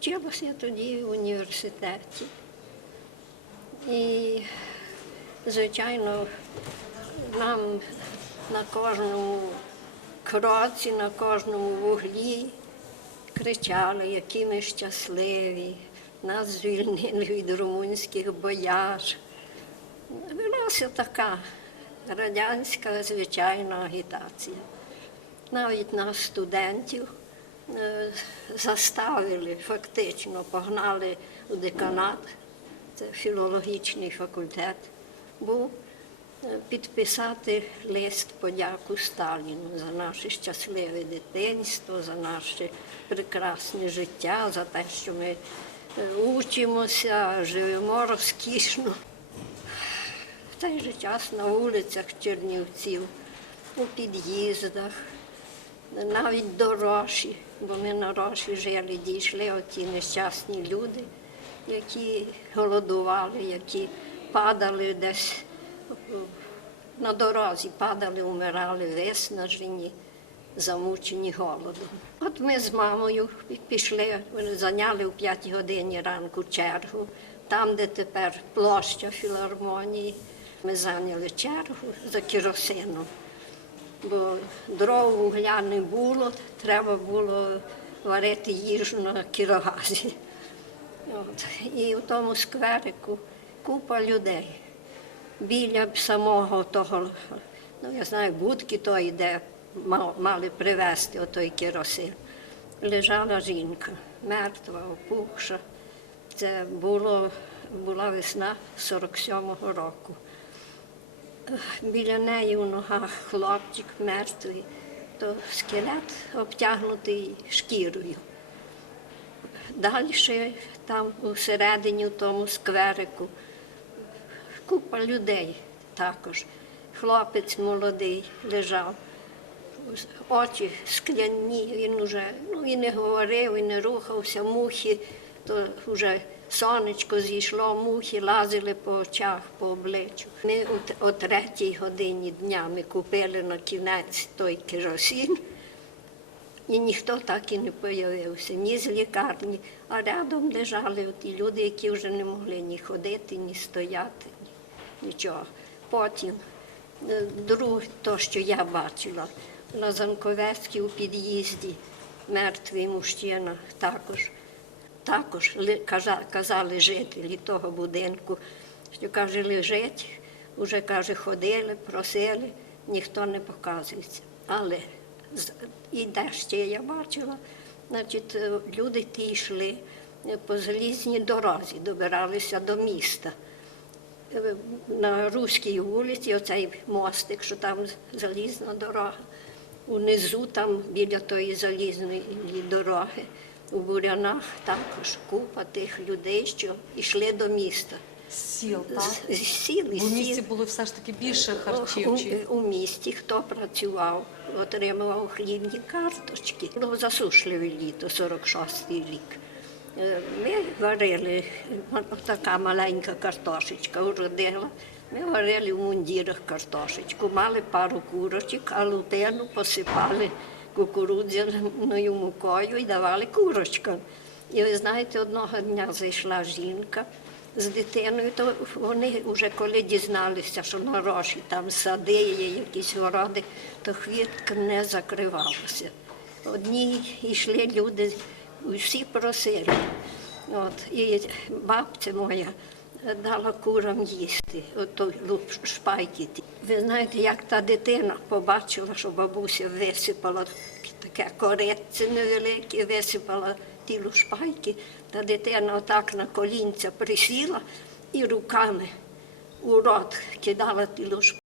Вчилася я тоді в університеті. І, звичайно, нам на кожному кроці, на кожному вуглі кричали, які ми щасливі, нас звільнили від румунських бояж. Велася така радянська звичайна агітація. Навіть нас, студентів, заставили фактично, погнали у деканат, це філологічний факультет, був е, підписати лист подяку Сталіну за наше щасливе дитинство, за наше прекрасне життя, за те, що ми е, учимося, живемо розкішно. В той же час на вулицях Чернівців, у під'їздах, навіть до Роші, бо ми на Роші жили, дійшли оті нещасні люди, які голодували, які падали десь на дорозі, падали, умирали виснажені, замучені голодом. От ми з мамою пішли, вони зайняли в п'ятій годині ранку чергу, там, де тепер площа філармонії. Ми зайняли чергу за керосином, бо дров вугля не було, треба було варити їжу на кірогазі. От. І в тому скверику купа людей. Біля самого того, ну я знаю, будки тої, де ма- мали привезти отой керосин, лежала жінка, мертва, опухша. Це було, була весна 47-го року. Біля неї у ногах хлопчик мертвий, то скелет обтягнутий шкірою. Далі ще там усередині, в тому скверику, купа людей також. Хлопець молодий лежав, очі скляні, він уже ну, і не говорив, і не рухався, мухи, то вже сонечко зійшло, мухи лазили по очах, по обличчю. Ми о третій годині дня ми купили на кінець той керосин. І ніхто так і не появився, ні з лікарні, а рядом лежали ті люди, які вже не могли ні ходити, ні стояти, ні, нічого. Потім е, друге, то, що я бачила, на Занковецькій у під'їзді мертвий мужчина також. Також казали жителі того будинку, що каже, лежить, вже каже, ходили, просили, ніхто не показується. Але і де ще я бачила, значить, е, люди ті йшли е, по залізній дорозі, добиралися до міста. Е, На Руській вулиці, оцей мостик, що там залізна дорога. Унизу, там біля тої залізної дороги, у бурянах також купа тих людей, що йшли до міста. Сіл, так? З- Бо в місті було все ж таки більше харчів. У, Чи... у місті хто працював, отримував хлібні карточки. Було засушливе літо, 46-й рік. Е, Ми варили, така маленька картошечка уродила. Ми варили в мундірах картошечку, мали пару курочок, а лутену посипали кукурудзяною мукою і давали курочкам. І ви знаєте, одного дня зайшла жінка з дитиною, то вони вже коли дізналися, що на роші там сади є, якісь городи, то хвіртка не закривалася. Одні йшли люди, всі просили. От, і бабця моя дала курам їсти, ото луп- Ви знаєте, як та дитина побачила, що бабуся висипала таке коритце невелике, висипала тіло шпайки, та дитина отак на колінця присіла і руками у рот кидала тіло лушпайки.